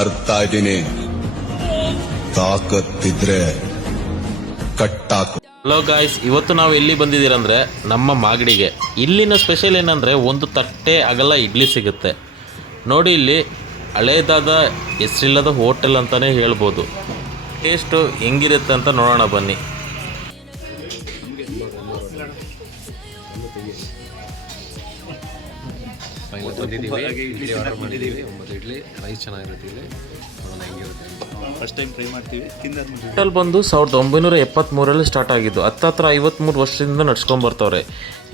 ಅರ್ತಾ ಇದ್ದೀನಿ. ತಾಕತ್ತಿದ್ರೆ ಕಟ್ಟಾಕು. Hello guys, ಇವತ್ತು ನಾವು ಎಲ್ಲಿ ಬಂದಿದ್ದೀರಂದರೆ ನಮ್ಮ ಮಾಗಡಿಗೆ. ಇಲ್ಲಿನ ಸ್ಪೆಷಲ್ ಏನಂದರೆ ಒಂದು ತಟ್ಟೆ ಅಗಲ ಇಡ್ಲಿ ಸಿಗುತ್ತೆ ನೋಡಿ. ಇಲ್ಲಿ ಹಳೇದಾದ ಹೆಸರಿಲ್ಲದ ಹೋಟೆಲ್ ಅಂತಲೇ ಹೇಳ್ಬೋದು. ಟೇಸ್ಟು ಹೆಂಗಿರುತ್ತೆ ಅಂತ ನೋಡೋಣ ಬನ್ನಿ. ಇಡ್ಲಿ ಆರ್ಡರ್ ಮಾಡಿದ್ದೀವಿ. 9 ಇಡ್ಲಿ, ರೈಸ್ ಚೆನ್ನಾಗಿರುತ್ತೆ. ಇಲ್ಲಿ ನೋಡೋಣ ಹೆಂಗಿರುತ್ತೆ. ಫಸ್ಟ್ ಟೈಮ್ ಟ್ರೈ ಮಾಡ್ತೀವಿ. ಹೋಟೆಲ್ ಬಂದು 1973ರಲ್ಲಿ ಸ್ಟಾರ್ಟ್ ಆಗಿದ್ದು. ಹತ್ತತ್ರ 53 ವರ್ಷದಿಂದ ನಡ್ಸ್ಕೊಂಡು ಬರ್ತಾವ್ರೆ.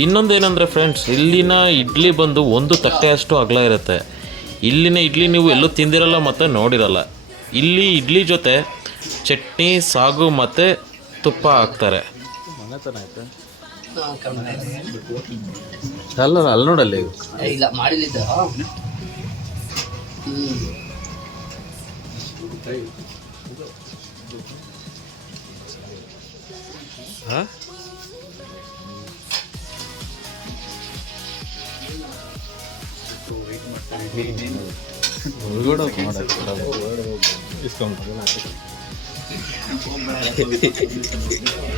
ಇನ್ನೊಂದು ಏನಂದರೆ ಫ್ರೆಂಡ್ಸ್, ಇಲ್ಲಿನ ಇಡ್ಲಿ ಬಂದು ಒಂದು ತಟ್ಟೆ ಅಷ್ಟು ಅಗಲ ಇರುತ್ತೆ. ಇಲ್ಲಿನ ಇಡ್ಲಿ ನೀವು ಎಲ್ಲೂ ತಿಂದಿರಲ್ಲ ಮತ್ತು ನೋಡಿರಲ್ಲ. ಇಲ್ಲಿ ಇಡ್ಲಿ ಜೊತೆ ಚಟ್ನಿ, ಸಾಗು ಮತ್ತು ತುಪ್ಪ ಹಾಕ್ತಾರೆ. ಅಲ್ಲ ಅಲ್ಲಿ ನೋಡಲ್ಲಿ ಇಲ್ಲ ಮಾಡಿಲ್ಲಿದ್ದ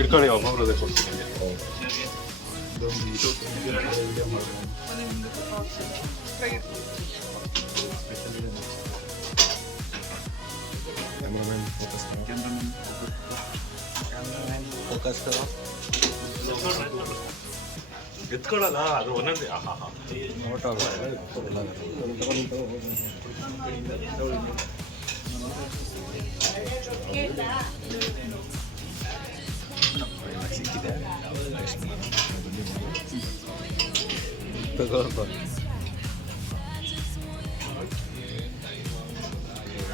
ಇಟ್ಕೊಳ್ಳಿ, ಒಬ್ಬೊಬ್ರು ಕೊಡ್ತೀನಿ. ಎತ್ಕೊಳ್ಳಲ್ಲ, ಅದು ಒಂದೊಂದೇ ಸಿಕ್ಕಿದೆ.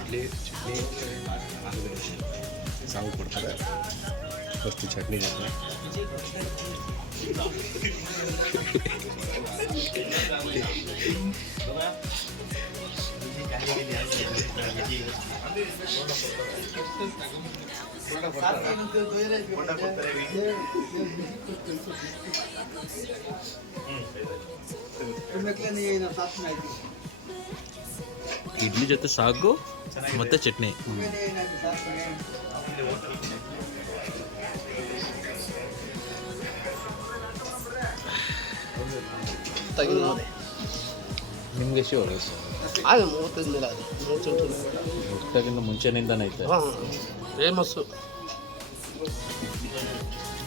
ಇಡ್ಲಿ, ಚಟ್ನಿ, ಸಾಗು ಕೊಡ್ತಾರೆ. ಫಸ್ಟು ಚಟ್ನಿ ಜೊತೆ ಇಡ್ಲಿ ಜೊತೆ ಸಾಗು ಮತ್ತು ಚಟ್ನಿ. ನಿಮಗೆ ಎಷ್ಟು ವಯಸ್ಸು? ಆಗ 35 ಮೇಲೆ ಅದು 38 ಮುಂಚೆನಿಂದನೇ ಐತೆ. ಫೇಮಸ್ಸು.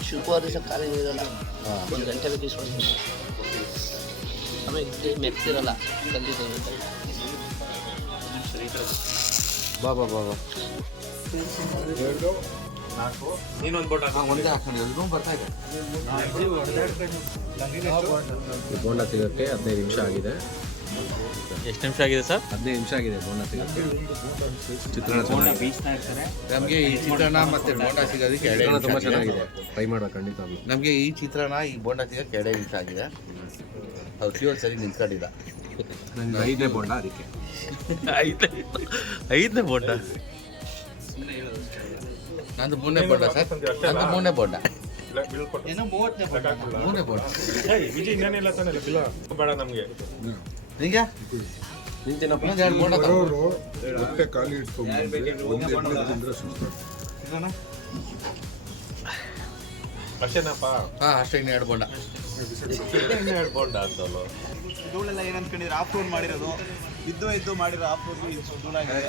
ಶುಕ್ರವಾರ ದಿವಸ ಖಾಲಿ ಇರಲ್ಲ, 1 ಗಂಟೆ ಬೇಕು. ಆಮೇಲೆ ಇಡ್ಲಿ ಮೆತ್ತಿರಲ್ಲ, ಕಲ್ಲಿದೆ. ಬಾ ಬಾ ಬಾ ಬಾ ನೀನೊಂದು ಬೋಟ ಒಂದೇ ಹಾಕೊಂಡು ಎಲ್ಲರೂ ಬರ್ತಾ ಇದೆ. ಬೋಂಡ ಸಿಗೋಕ್ಕೆ 15 ನಿಮಿಷ ಆಗಿದೆ. ಎಷ್ಟು ನಿಮಿಷ ಆಗಿದೆ ಸರ್? 15 ನಿಮಿಷ ಆಗಿದೆ ಬೋಂಡ ಸಿಗೋಕ್ಕೆ. ಚಿತ್ರಾನ್ನ ಚೆನ್ನಾಗಿದೆ. ನಮಗೆ ಈ ಚಿತ್ರಾನ್ನ ಮತ್ತು ಬೋಂಡ ಸಿಗೋದಕ್ಕೆ ತುಂಬ ಚೆನ್ನಾಗಿದೆ. ಟ್ರೈ ಮಾಡೋ ಖಂಡಿತ. ನಮಗೆ ಈ ಚಿತ್ರಾನ್ನ, ಈ ಬೋಂಡ ಸಿಗೋಕ್ಕೆ 2 ನಿಮಿಷ ಆಗಿದೆ. ಅದು ಫ್ಯೂಲ್ ಸರಿ ನಿಂತ್ಕೊಂಡಿಲ್ಲ. ನಂಗೆ 5ನೇ ಬೋಂಡ, ಅದಕ್ಕೆ 5ನೇ ಬೋಂಡ. ನಂದು 3ನೇ ಬೋಂಡ ಸರ್. ನಂದು 3ನೇ ಬೋಂಡ. ಏನೋ 3ನೇ ಬೋಂಡ. ವಿಜಯ್ ಇನ್ನೇನಿಲ್ಲ ತಾನೆ, ಇಲ್ಲ ಬೇಡ ನಮಗೆ. ನಿಂಗೆ ನಿಂತೇನಪ್ಪ? 2 ಬೋಂಡ ಹೊಟ್ಟೆ ಖಾಲಿ ಇಟ್ಕೊಂಡ್ರೆ ಅಷ್ಟೇನಪ್ಪ? ಹಾಂ ಅಷ್ಟೇ. 2 ಬೋಂಡ. 2 ಬೋಂಡ ಅಂತಲ್ಲ. ಧೂಳೆಲ್ಲ ಏನು ಅನ್ಕೊಂಡಿದ್ರೆ ಆಫ್ ರೋಡ್ ಮಾಡಿರೋದು, ಇದ್ದು ಮಾಡಿರೋ ಆಫ್ ರೋಡ್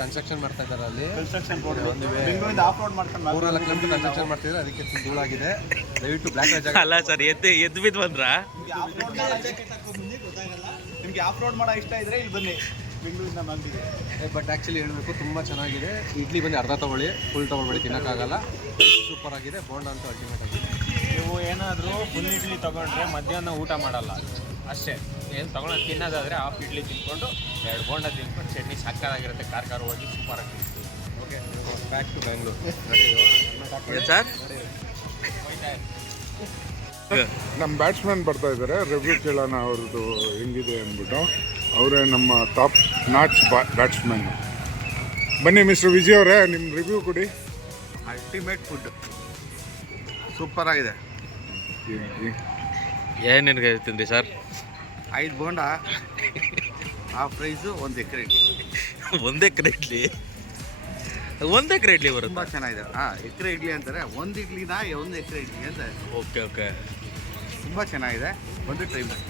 ಕನ್ಸ್ಟ್ರಕ್ಷನ್ ಮಾಡ್ತಾ ಇದ್ದಾರೆ ಅಲ್ಲಿ. ಕನ್ಸ್ಟ್ರಕ್ಷನ್ ರೋಡ್ ಬೆಂಗಳೂರಿಂದ ಆಫ್ ರೋಡ್ ಮಾಡ್ಕೊಂಡು 3 ಕಿಲೋಮೀಟರ್ ಕನ್ಸ್ಟ್ರಕ್ಷನ್ ಮಾಡ್ತಿದ್ದಾರೆ. ಅದಕ್ಕೆ ಧೂಳಾಗಿದೆ. ದಯವಿಟ್ಟು ಬ್ಲ್ಯಾಕ್ ರಾಜ್ ಅಲ್ಲ ಸರ್, ಎದ್ದು ಬಿದ್ದು ಬಂದ್ರಾ? ನಿಮಗೆ ಆಫ್ ರೋಡ್ ಮಾಡೋ ಇಷ್ಟ ಇದ್ರೆ ಇಲ್ಲಿ ಬನ್ನಿ, ಬೆಂಗಳೂರಿಂದ ಬಂದಿದೆ. ಬಟ್ ಆ್ಯಕ್ಚುಲಿ ಹೇಳಬೇಕು, ತುಂಬ ಚೆನ್ನಾಗಿದೆ. ಇಡ್ಲಿ ಬಂದು ಅರ್ಧ ತೊಗೊಳ್ಳಿ, ಫುಲ್ ತೊಗೊಳ್ಬೇಡಿ, ತಿನ್ನೋಕ್ಕಾಗಲ್ಲ. ಸೂಪರ್ ಆಗಿದೆ. ಬೋಂಡ ಅಂತೂ ಅಲ್ಟಿಮೇಟ್ ಆಗಿದೆ. ನೀವು ಏನಾದರೂ ಫುಲ್ ಇಡ್ಲಿ ತೊಗೊಂಡ್ರೆ ಮಧ್ಯಾಹ್ನ ಊಟ ಮಾಡಲ್ಲ ಅಷ್ಟೇ. ಏನು ತೊಗೊಂಡು ತಿನ್ನೋದಾದರೆ ಹಾಫ್ ಇಡ್ಲಿ ತಿನ್ಕೊಂಡು 2 ಬೋಂಡ ತಿನ್ಕೊಂಡು ಚಟ್ನಿ ಸಕ್ಕತ್ತಾಗಿರುತ್ತೆ. ಖಾರವಾಗಿ ಸೂಪರ್ ಆಗಿರುತ್ತೆ. Okay, back to Bengaluru. Sir, ನಮ್ಮ ಬ್ಯಾಟ್ಸ್ಮನ್ ಬರ್ತಾ ಇದ್ದಾರೆ, ರಿವ್ಯೂ ಕೇಳೋಣ ಅವ್ರದ್ದು ಹೆಂಗಿದೆ ಅಂದ್ಬಿಟ್ಟು. ಅವರೇ ನಮ್ಮ ಟಾಪ್ ನಾಚ್ ಬ್ಯಾಟ್ಸ್ಮನ್. ಬನ್ನಿ ಮಿಸ್ಟರ್ ವಿಜಯ್ ಅವರೇ, ನಿಮ್ಮ ರಿವ್ಯೂ ಕೊಡಿ. ಅಲ್ಟಿಮೇಟ್ ಫುಡ್ ಸೂಪರ್ ಆಗಿದೆ. ಏನೇನು ತಿಂದ್ರಿ ಸರ್? 5 ಬೋಂಡ, ಹಾಫ್ ರೈಸು, 1 ಎಕರೆ ಇಡ್ಲಿ. 1 ಎಕರೆ ಇಡ್ಲಿ. ಒಂದು ಎಕರೆ ಇಡ್ಲಿ ತುಂಬ ಬರುತ್ತೆ. ಚೆನ್ನಾಗಿದೆ. ಎಕರೆ ಇಡ್ಲಿ ಅಂತಾರೆ, ಒಂದು ಇಡ್ಲಿನ 1 ಎಕರೆ ಇಡ್ಲಿ ಅಂತ. Okay okay. ತುಂಬ ಚೆನ್ನಾಗಿದೆ, ಬಂದು ಟ್ರೈ ಮಾಡಿ.